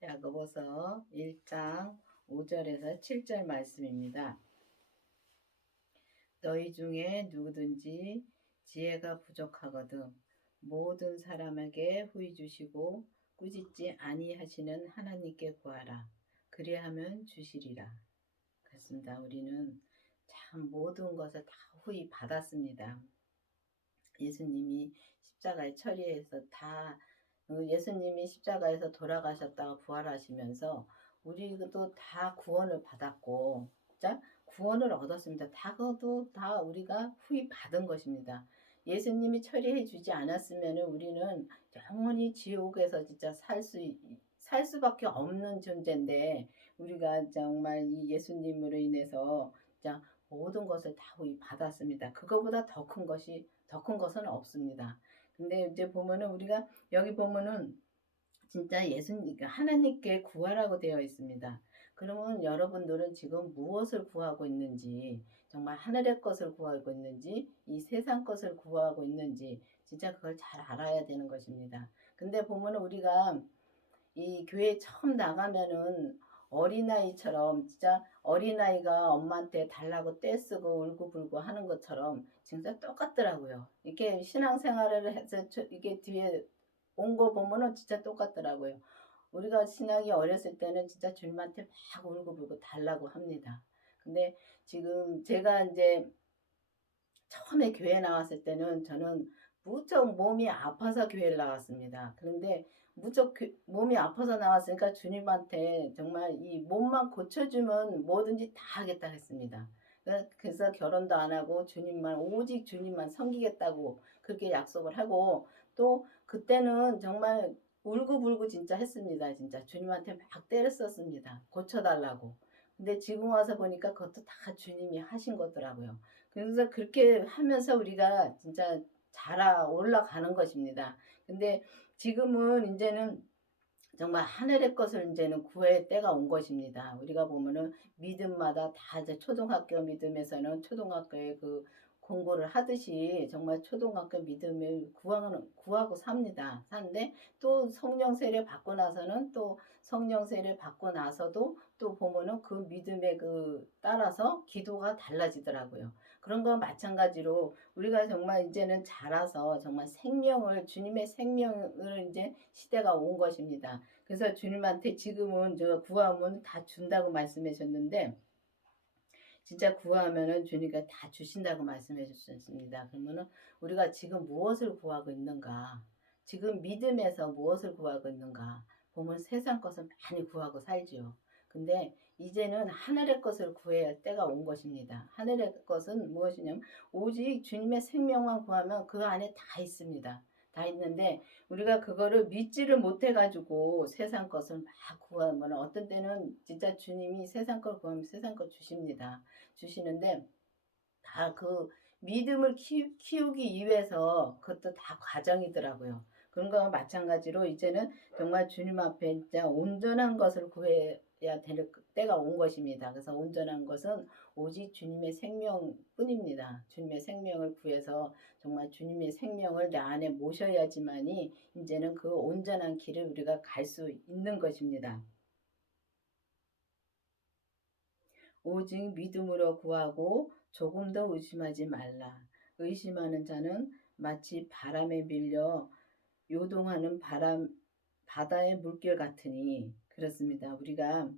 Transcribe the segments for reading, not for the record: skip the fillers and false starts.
야고보서 1장 5절에서 7절 말씀입니다. 너희 중에 누구든지 지혜가 부족하거든 모든 사람에게 후히 주시고 꾸짖지 아니하시는 하나님께 구하라. 그리하면 주시리라. 그렇습니다. 우리는 참 모든 것을 다 후히 받았습니다. 예수님이 십자가에 처리해서 예수님이 십자가에서 돌아가셨다가 부활하시면서 우리도 다 구원을 받았고, 자, 구원을 얻었습니다. 그것도 다 우리가 후히 받은 것입니다. 예수님이 처리해 주지 않았으면 우리는 영원히 지옥에서 진짜 살 수밖에 없는 존재인데, 우리가 정말 이 예수님으로 인해서 진짜 모든 것을 다 후히 받았습니다. 그거보다 더 큰 것은 없습니다. 근데 이제 보면은 우리가 여기 보면은 진짜 예수님, 하나님께 구하라고 되어 있습니다. 그러면 여러분들은 지금 무엇을 구하고 있는지, 정말 하늘의 것을 구하고 있는지, 이 세상 것을 구하고 있는지, 진짜 그걸 잘 알아야 되는 것입니다. 근데 보면은 우리가 이 교회 처음 나가면은 어린아이처럼 진짜 어린아이가 엄마한테 달라고 떼쓰고 울고불고 하는 것처럼 진짜 똑같더라고요. 이렇게 신앙생활을 해서 이게 뒤에 온 거 보면은 진짜 똑같더라고요. 우리가 신앙이 어렸을 때는 진짜 주님한테 막 울고불고 달라고 합니다. 근데 지금 제가 이제 처음에 교회 나왔을 때는 저는 무척 몸이 아파서 교회를 나왔습니다. 그런데 무척 몸이 아파서 나왔으니까 주님한테 정말 이 몸만 고쳐주면 뭐든지 다 하겠다 했습니다. 그래서 결혼도 안 하고 오직 주님만 섬기겠다고 그렇게 약속을 하고, 또 그때는 정말 울고불고 진짜 했습니다. 진짜 주님한테 막 때렸었습니다. 고쳐달라고. 근데 지금 와서 보니까 그것도 다 주님이 하신 거더라고요. 그래서 그렇게 하면서 우리가 진짜 올라가는 것입니다. 근데 지금은 이제는 정말 하늘의 것을 이제는 구할 때가 온 것입니다. 우리가 보면은 믿음마다 다 이제 초등학교 믿음에서는 초등학교에 그 공부를 하듯이 정말 초등학교 믿음을 구하고 삽니다. 사는데 또 성령 세례 받고 나서는 또 성령 세례 받고 나서도 또 보면은 그 믿음에 따라서 기도가 달라지더라고요. 그런 거 마찬가지로 우리가 정말 이제는 자라서 정말 주님의 생명을 이제 시대가 온 것입니다. 그래서 주님한테 지금은 저 구하면 다 준다고 말씀하셨는데, 진짜 구하면은 주님께 다 주신다고 말씀해 주셨습니다. 그러면은 우리가 지금 무엇을 구하고 있는가? 지금 믿음에서 무엇을 구하고 있는가? 보면 세상 것을 많이 구하고 살지요. 근데 이제는 하늘의 것을 구해야 할 때가 온 것입니다. 하늘의 것은 무엇이냐면 오직 주님의 생명만 구하면 그 안에 다 있습니다. 다 있는데 우리가 그거를 믿지를 못해가지고 세상 것을 막 구하면 어떤 때는 진짜 주님이 세상 걸 구하면 세상 걸 주십니다. 주시는데 다 믿음을 키우기 위해서 그것도 다 과정이더라고요. 그런 거와 마찬가지로 이제는 정말 주님 앞에 진짜 온전한 것을 구해야 될 때가 온 것입니다. 그래서 온전한 것은 오직 주님의 생명뿐입니다. 주님의 생명을 구해서 정말 주님의 생명을 내 안에 모셔야지만이 이제는 그 온전한 길을 우리가 갈 수 있는 것입니다. 오직 믿음으로 구하고 조금도 의심하지 말라. 의심하는 자는 마치 바람에 밀려 요동하는 바다의 물결 같으니. 그렇습니다. 우리가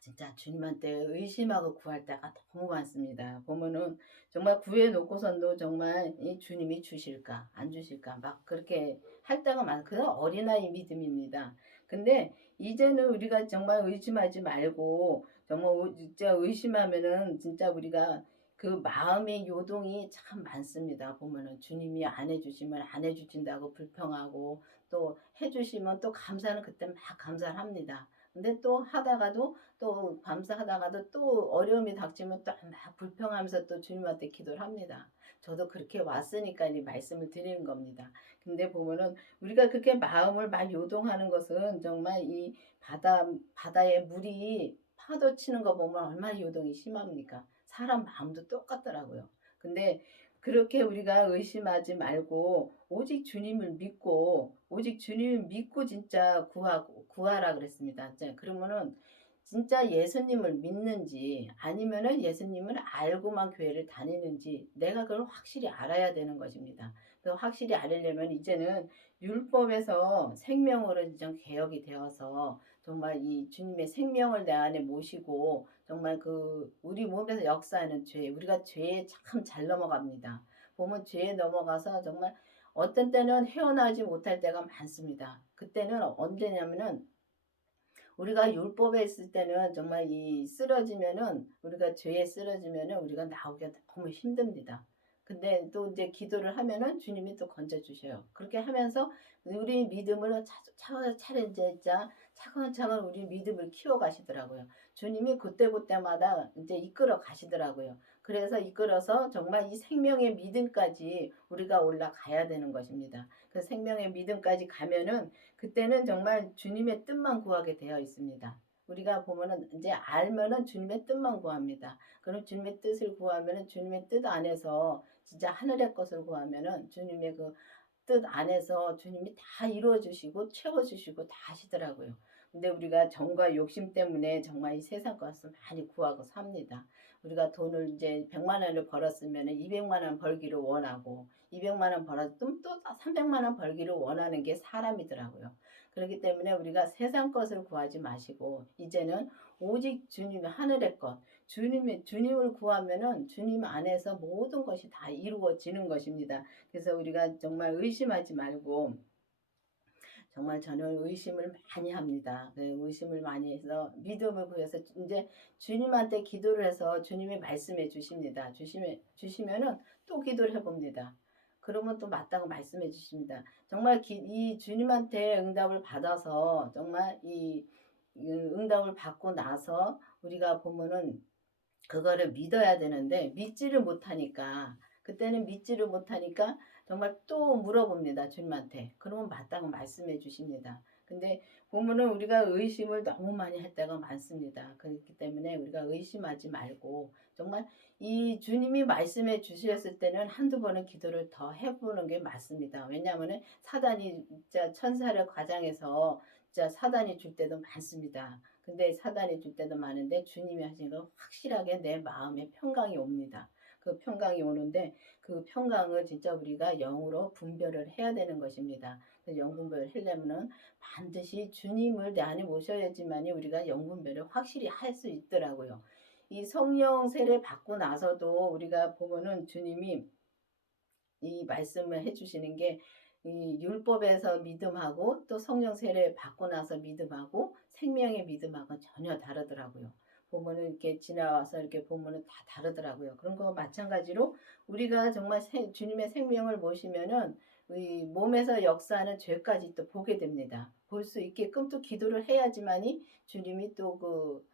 진짜 주님한테 의심하고 구할 때가 너무 많습니다. 보면은 정말 구해놓고선도 정말 이 주님이 주실까 안 주실까 막 그렇게 할 때가 그 어린아이 믿음입니다. 근데 이제는 우리가 정말 의심하지 말고 정말 진짜 의심하면은 진짜 우리가 그 마음의 요동이 참 많습니다. 보면은 주님이 안 해주시면 안 해주신다고 불평하고, 또 해주시면 또 감사는 그때 막 감사를 합니다. 근데 또 하다가도 또 감사하다가도 또 어려움이 닥치면 또 막 불평하면서 또 주님한테 기도를 합니다. 저도 그렇게 왔으니까 이 말씀을 드리는 겁니다. 근데 보면은 우리가 그렇게 마음을 막 요동하는 것은 정말 이 바다의 물이 파도 치는 거 보면 얼마나 요동이 심합니까? 사람 마음도 똑같더라고요. 근데 그렇게 우리가 의심하지 말고 오직 주님을 믿고 진짜 구하라 그랬습니다. 자, 그러면은 진짜 예수님을 믿는지 아니면은 예수님을 알고만 교회를 다니는지 내가 그걸 확실히 알아야 되는 것입니다. 그 확실히 알으려면 이제는 율법에서 생명으로 이제 개혁이 되어서 정말 이 주님의 생명을 내 안에 모시고 정말 그 우리 몸에서 역사하는 죄, 우리가 죄에 참 잘 넘어갑니다. 보면 죄에 넘어가서 정말 어떤 때는 헤어나오지 못할 때가 많습니다. 그때는 언제냐면은 우리가 율법에 있을 때는 정말 이 쓰러지면은 우리가 죄에 쓰러지면은 우리가 나오기가 너무 힘듭니다. 근데 또 이제 기도를 하면은 주님이 또 건져 주셔요. 그렇게 하면서 우리 믿음을 차근차근 이제 차근차근 우리 믿음을 키워 가시더라고요. 주님이 그때그때마다 이제 이끌어 가시더라고요. 그래서 이끌어서 정말 이 생명의 믿음까지 우리가 올라가야 되는 것입니다. 그 생명의 믿음까지 가면은 그때는 정말 주님의 뜻만 구하게 되어 있습니다. 우리가 보면은 이제 알면은 주님의 뜻만 구합니다. 그럼 주님의 뜻을 구하면은 주님의 뜻 안에서 진짜 하늘의 것을 구하면은 주님의 그 뜻 안에서 주님이 다 이루어 주시고 채워 주시고 다 하시더라고요. 근데 우리가 정과 욕심 때문에 정말 이 세상 것을 많이 구하고 삽니다. 우리가 돈을 이제 100만 원을 벌었으면은 200만 원 벌기를 원하고 200만 원 벌었으면 또 300만 원 벌기를 원하는 게 사람이더라고요. 그렇기 때문에 우리가 세상 것을 구하지 마시고 이제는 오직 주님의 하늘의 것, 주님을 구하면은 주님 안에서 모든 것이 다 이루어지는 것입니다. 그래서 우리가 정말 의심하지 말고 정말 저는 의심을 많이 합니다. 의심을 많이 해서 믿음을 구해서 이제 주님한테 기도를 해서 주님이 말씀해 주십니다. 주시면은 또 기도를 해봅니다. 그러면 또 맞다고 말씀해 주십니다. 정말 이 주님한테 응답을 받아서 정말 이 응답을 받고 나서 우리가 보면은 그거를 믿어야 되는데 믿지를 못하니까 그때는 믿지를 못하니까 정말 또 물어봅니다. 주님한테. 그러면 맞다고 말씀해 주십니다. 근데 보면은 우리가 의심을 너무 많이 할 때가 많습니다. 그렇기 때문에 우리가 의심하지 말고 정말 이 주님이 말씀해 주셨을 때는 한두 번은 기도를 더 해보는 게 맞습니다. 왜냐하면은 사단이 진짜 천사를 과장해서 진짜 사단이 줄 때도 많습니다. 근데 사단이 줄 때도 많은데 주님이 하신 건 확실하게 내 마음에 평강이 옵니다. 그 평강이 오는데 그 평강을 진짜 우리가 영으로 분별을 해야 되는 것입니다. 영분별을 하려면은 반드시 주님을 내 안에 모셔야지만이 우리가 영분별을 확실히 할 수 있더라고요. 이 성령 세례 받고 나서도 우리가 보면은 주님이 이 말씀을 해주시는 게 이 율법에서 믿음하고 또 성령 세례 받고 나서 믿음하고 생명의 믿음하고 전혀 다르더라고요. 보면은 이렇게 지나와서 이렇게 보면은 다 다르더라고요. 그런 거 마찬가지로 우리가 정말 주님의 생명을 모시면은 이 몸에서 역사하는 죄까지 또 보게 됩니다. 볼 수 있게끔 또 기도를 해야지만이 주님이 또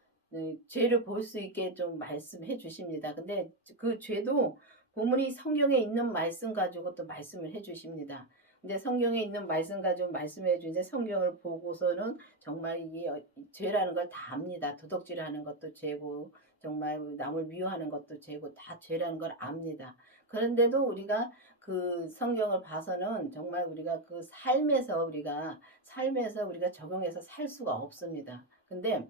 죄를 볼 수 있게 좀 말씀해 주십니다. 근데 그 죄도 보문이 성경에 있는 말씀 가지고 또 말씀을 해 주십니다. 근데 성경에 있는 말씀 가지고 말씀해 주는데 성경을 보고서는 정말 이게 죄라는 걸 다 압니다. 도둑질하는 것도 죄고 정말 남을 미워하는 것도 죄고 다 죄라는 걸 압니다. 그런데도 우리가 그 성경을 봐서는 정말 우리가 그 삶에서 우리가 적용해서 살 수가 없습니다. 근데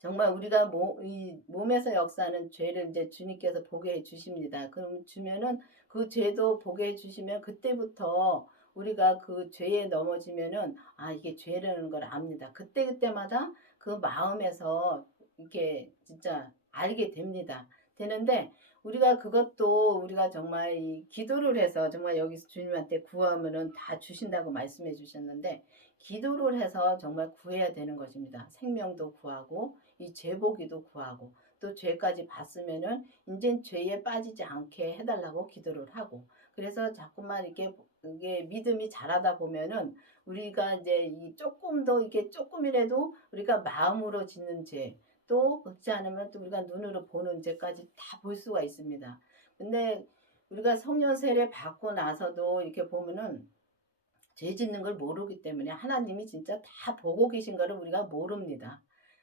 정말 우리가 이 몸에서 역사하는 죄를 이제 주님께서 보게 해 주십니다. 그럼 주면은 그 죄도 보게 해 주시면 그때부터 우리가 그 죄에 넘어지면은 아 이게 죄라는 걸 압니다. 그때그때마다 그 마음에서 이렇게 진짜 알게 됩니다. 되는데 우리가 그것도 우리가 정말 이 기도를 해서 정말 여기서 주님한테 구하면은 다 주신다고 말씀해 주셨는데 기도를 해서 정말 구해야 되는 것입니다. 생명도 구하고 이 죄보기도 구하고 또 죄까지 봤으면은 인제 죄에 빠지지 않게 해달라고 기도를 하고 그래서 자꾸만 이렇게 이게 믿음이 자라다 보면은 우리가 이제 이 조금 더 이렇게 조금이라도 우리가 마음으로 짓는 죄 또 그렇지 않으면 또 우리가 눈으로 보는 죄까지 다 볼 수가 있습니다. 근데 우리가 성령 세례 받고 나서도 이렇게 보면은 죄 짓는 걸 모르기 때문에 하나님이 진짜 다 보고 계신 거를 우리가 모릅니다.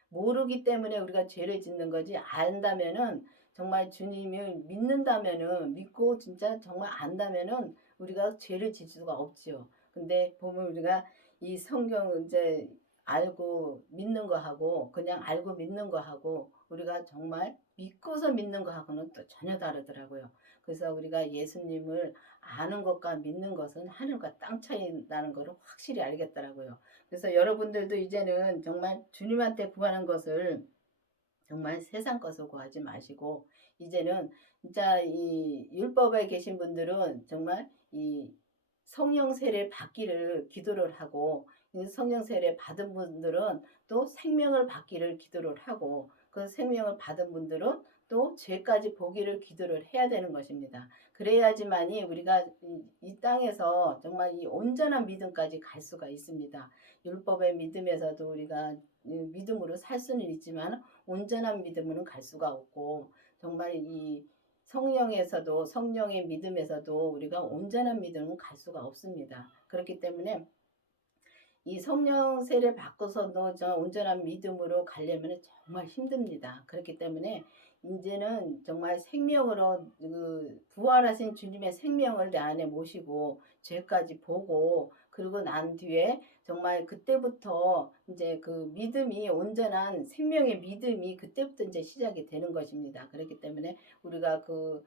모르기 때문에 우리가 죄를 짓는 거지 안다면은 정말 주님을 믿는다면은 믿고 진짜 정말 안다면은 우리가 죄를 질 수가 없지요. 근데 보면 우리가 이 성경 이제 알고 믿는 거하고 그냥 알고 믿는 거하고 우리가 정말 믿고서 믿는 거하고는 또 전혀 다르더라고요. 그래서 우리가 예수님을 아는 것과 믿는 것은 하늘과 땅 차이 나는 것을 확실히 알겠더라고요. 그래서 여러분들도 이제는 정말 주님한테 구하는 것을 정말 세상 것을 구하지 마시고 이제는 진짜 이 율법에 계신 분들은 정말 이 성령 세례 받기를 기도를 하고 성령 세례 받은 분들은 또 생명을 받기를 기도를 하고 그 생명을 받은 분들은 또 죄까지 보기를 기도를 해야 되는 것입니다. 그래야지만이 우리가 이 땅에서 정말 이 온전한 믿음까지 갈 수가 있습니다. 율법의 믿음에서도 우리가 믿음으로 살 수는 있지만 온전한 믿음으로는 갈 수가 없고 정말 이 성령에서도 성령의 믿음에서도 우리가 온전한 믿음은 갈 수가 없습니다. 그렇기 때문에 이 성령 세례를 받고서도 저 온전한 믿음으로 가려면 정말 힘듭니다. 그렇기 때문에 이제는 정말 생명으로 그 부활하신 주님의 생명을 내 안에 모시고 죄까지 보고 그리고 난 뒤에 정말 그때부터 이제 그 믿음이 온전한 생명의 믿음이 그때부터 이제 시작이 되는 것입니다. 그렇기 때문에 우리가 그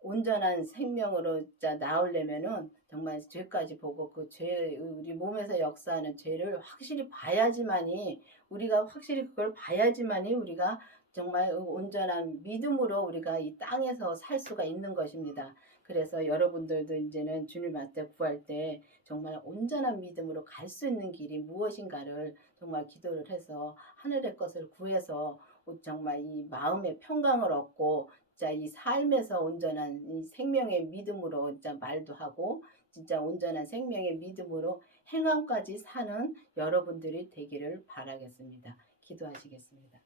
온전한 생명으로 진짜 나오려면은 정말 죄까지 보고 그 죄, 우리 몸에서 역사하는 죄를 확실히 봐야지만이 우리가 확실히 그걸 봐야지만이 우리가 정말 온전한 믿음으로 우리가 이 땅에서 살 수가 있는 것입니다. 그래서 여러분들도 이제는 주님한테 구할 때 정말 온전한 믿음으로 갈 수 있는 길이 무엇인가를 정말 기도를 해서 하늘의 것을 구해서 정말 이 마음의 평강을 얻고 진짜 이 삶에서 온전한 이 생명의 믿음으로 진짜 말도 하고 진짜 온전한 생명의 믿음으로 행함까지 사는 여러분들이 되기를 바라겠습니다. 기도하시겠습니다.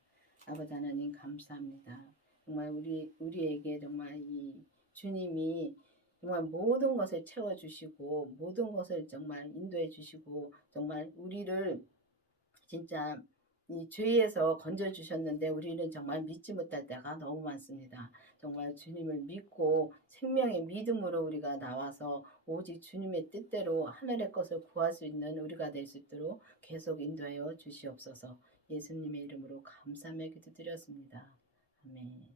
아버지 하나님 감사합니다. 정말 우리에게 정말 이 주님이 정말 모든 것을 채워주시고 모든 것을 정말 인도해 주시고 정말 우리를 진짜 이 죄에서 건져주셨는데 우리는 정말 믿지 못할 때가 너무 많습니다. 정말 주님을 믿고 생명의 믿음으로 우리가 나와서 오직 주님의 뜻대로 하늘의 것을 구할 수 있는 우리가 될 수 있도록 계속 인도하여 주시옵소서. 예수님의 이름으로 감사하며 기도드렸습니다. 아멘.